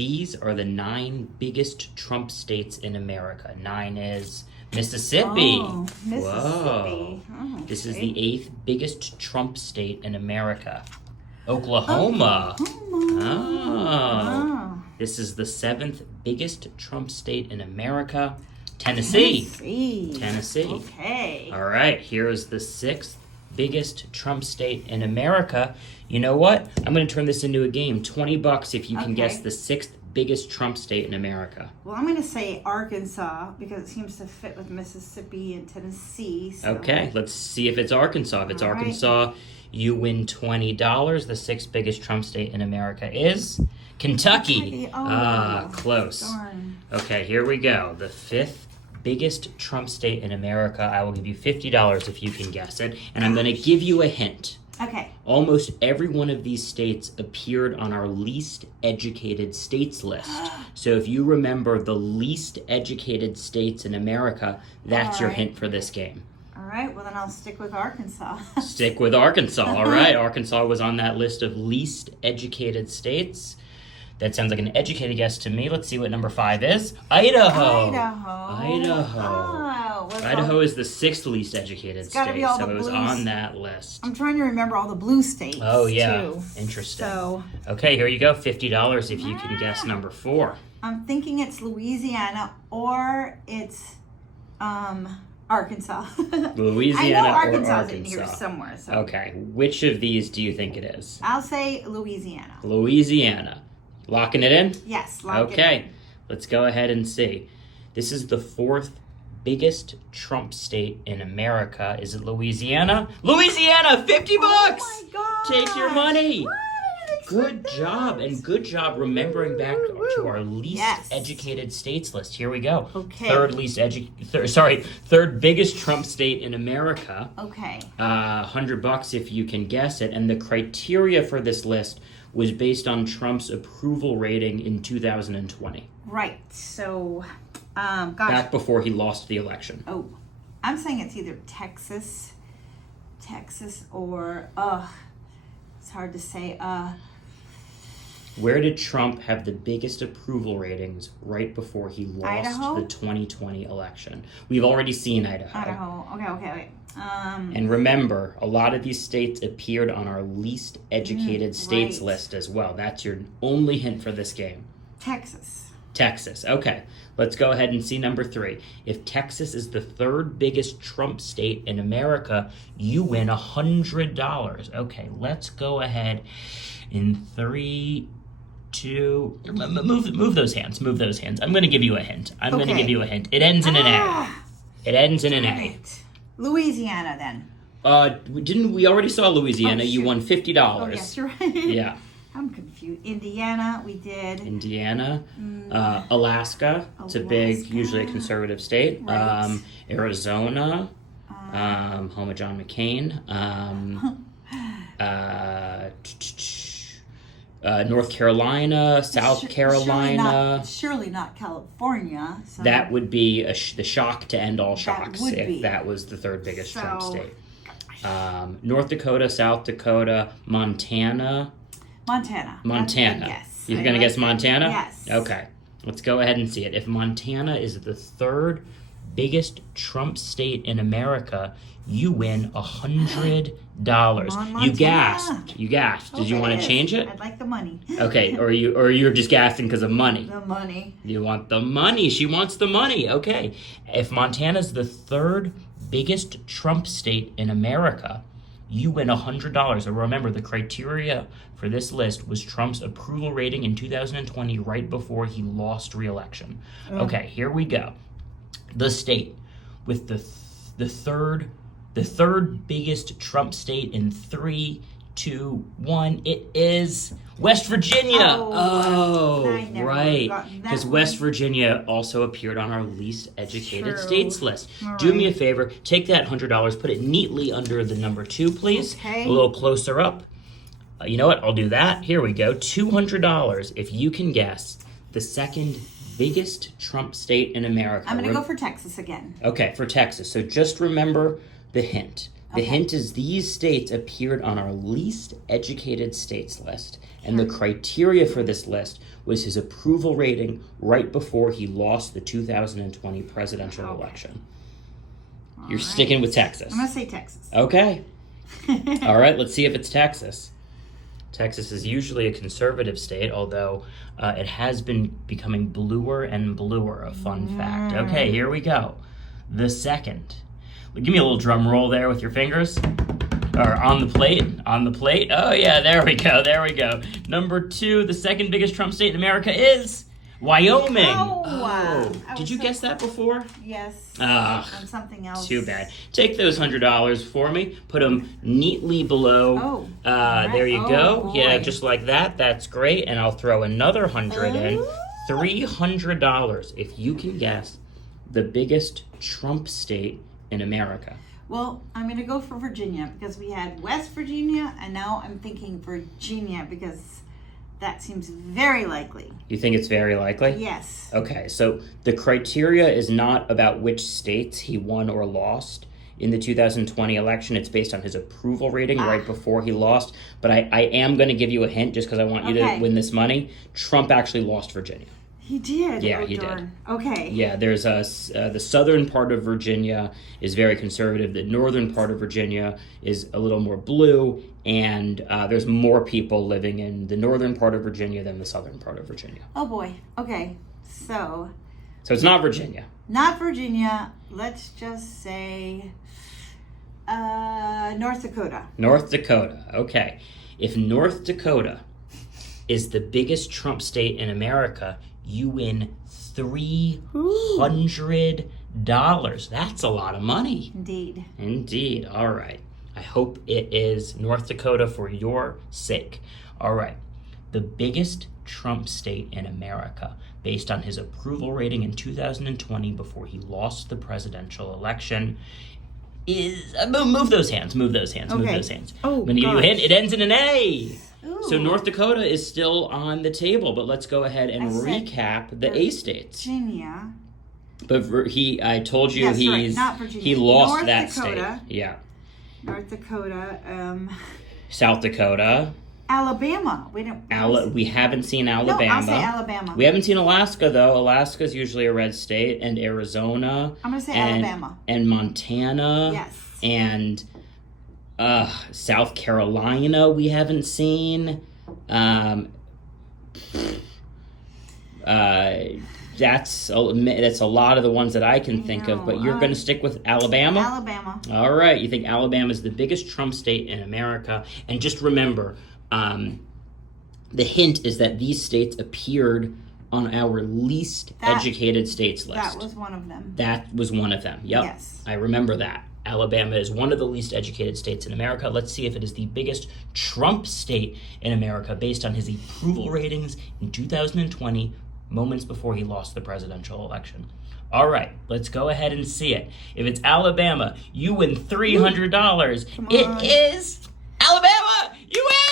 These are the 9 biggest Trump states in America. 9 is Mississippi. Oh, Mississippi. Whoa. Oh, This is okay. the 8th biggest Trump state in America. Oklahoma. Oh. This is the 7th biggest Trump state in America. Tennessee. Tennessee. Okay. All right, here is the 6th biggest Trump state in America. You know what? I'm going to turn this into a game. $20 if you can guess the 6th biggest Trump state in America. Well, I'm going to say Arkansas because it seems to fit with Mississippi and Tennessee. So. Okay, let's see if it's Arkansas. If it's All right. Arkansas, you win $20. The 6th biggest Trump state in America is Kentucky. Oh, close. Darn. Okay, here we go. The 5th biggest Trump state in America. I will give you $50 if you can guess it. And I'm going to give you a hint. Okay. Almost every one of these states appeared on our least educated states list. So if you remember the least educated states in America, that's your Alright. hint for this game. All right. Well, then I'll stick with Arkansas. Stick with Arkansas. All right, Arkansas was on that list of least educated states. That sounds like an educated guess to me. Let's see what number 5 is. Idaho. Idaho. Oh, well, Idaho is the 6th least educated gotta state, be all so the it was blues. on that list. I'm trying to remember all the blue states. Oh, yeah. Too. Interesting. So Okay, here you go. $50 if you can guess number 4. I'm thinking it's Louisiana or it's Arkansas. Louisiana I know or Arkansas is in here Arkansas? somewhere. So Okay, which of these do you think it is? I'll say Louisiana. Louisiana. Locking it in? Yes. Lock it Okay, in. let's go ahead and see. This is the 4th biggest Trump state in America. Is it Louisiana? Louisiana, $50! Oh my God. Take your money! What? I didn't Good expect job, that. and good job remembering back to our least Yes. educated states list. Here we go. Okay. Third biggest Trump state in America. Okay. $100 if you can guess it. And the criteria for this list was based on Trump's approval rating in 2020, Right. So, gosh. back before he lost the election. Oh, I'm saying it's either Texas, or it's hard to say. Where did Trump have the biggest approval ratings right before he lost Idaho? the 2020 election? We've already seen Idaho. Idaho. Okay. And remember, a lot of these states appeared on our least educated states right. list as well. That's your only hint for this game. Texas. Texas. Okay, let's go ahead and see number 3. If Texas is the 3rd biggest Trump state in America, you win $100. Okay, let's go ahead in 3, 2. Move those hands. Move those hands. I'm going to give you a hint. Okay. It ends in an A. It ends in an A. Right. Louisiana then. Didn't we already saw Louisiana? Oh, You shoot. won $50. Oh yes, you're right. Yeah. I'm confused. Indiana, we did. Indiana, Alaska. It's a big, Alaska. usually a conservative state. Right. Arizona, home of John McCain. North Carolina, South Carolina. Surely not California. So. That would be the shock to end all shocks would if be. that was the 3rd biggest Trump So- state. North Dakota, South Dakota, Montana. Montana. Montana. Yes. You're going to guess Montana? Yes. Okay. Let's go ahead and see it. If Montana is the 3rd biggest Trump state in America, you win $100. Montana. You gasped. You gasped. Did you Okay, want to yes. change it? I'd like the money. Okay. Or you're just gasping because of money. The money. You want the money. She wants the money. Okay. If Montana's the 3rd biggest Trump state in America, you win $100. And remember, the criteria for this list was Trump's approval rating in 2020, right before he lost re-election. Okay, here we go. The state with the third biggest Trump state in 3, 2, 1. It is West Virginia. Oh, I never Right. would've gotten that Because one. West Virginia also appeared on our least educated True. states list. All Do me a right. favor. Take that $100, put it neatly under the number 2, please. Okay. A little closer up. You know what? I'll do that. Here we go. $200 if you can guess the 2nd biggest Trump state in America. I'm going to go for Texas again. Okay, for Texas. So just remember the hint. The Okay. hint is these states appeared on our least educated states list, and the criteria for this list was his approval rating right before he lost the 2020 presidential Okay. election. All You're right. sticking with Texas. I'm gonna say Texas. Okay. All right, let's see if it's Texas. Texas is usually a conservative state, although it has been becoming bluer and bluer, a fun fact. Okay, here we go. The second. Give me a little drum roll there with your fingers. Or on the plate. On the plate. Oh, yeah, there we go. There we go. Number 2, the second biggest Trump state in America is Wyoming. Oh, I Did was you so guess that before? Yes. Ugh. On something else. Too bad. Take those $100 for me. Put them neatly below. Oh. There you Oh, go. boy. Yeah, just like that. That's great. And I'll throw another 100 in. Oh. $300 if you can guess the biggest Trump state in America. Well, I'm going to go for Virginia because we had West Virginia, and now I'm thinking Virginia because that seems very likely. You think it's very likely? Yes. Okay, so the criteria is not about which states he won or lost in the 2020 election. It's based on his approval rating right before he lost. But I am going to give you a hint just because I want you to Okay. win this money. Trump actually lost Virginia. He did. Yeah, Oh, he darn. Okay. Yeah, there's the southern part of Virginia is very conservative. The northern part of Virginia is a little more blue, and there's more people living in the northern part of Virginia than the southern part of Virginia. Oh boy. Okay. So, So it's not Virginia. not Virginia. Let's just say North Dakota. North Dakota. Okay. If North Dakota is the biggest Trump state in America, you win $300. That's a lot of money. Indeed. Indeed. All right. I hope it is North Dakota for your sake. All right. The biggest Trump state in America, based on his approval rating in 2020 before he lost the presidential election, is move those hands. Move those hands. Move Okay. those hands. Oh, I'm gonna give you a hint. gosh. It ends in an A. So Ooh. North Dakota is still on the table, but let's go ahead and I said recap the A states. Virginia. But I told you Yes, right, he's not Virginia. he lost North that Dakota. state. Yeah. North Dakota. South Dakota. Alabama. We don't. We haven't seen No, Alabama. I'll say Alabama. We haven't seen Alaska though. Alaska's usually a red state, and Arizona. I'm gonna say and, Alabama. And Montana. Yes. And South Carolina we haven't seen. That's a lot of the ones that I can think of, but you're going to stick with Alabama? Alabama. All right. You think Alabama is the biggest Trump state in America. And just remember, the hint is that these states appeared on our least educated states list. That was one of them. That was one of them. Yep. Yes. I remember that. Alabama is one of the least educated states in America. Let's see if it is the biggest Trump state in America based on his approval ratings in 2020, moments before he lost the presidential election. All right, let's go ahead and see it. If it's Alabama, you win $300. Come on. It is Alabama! You win!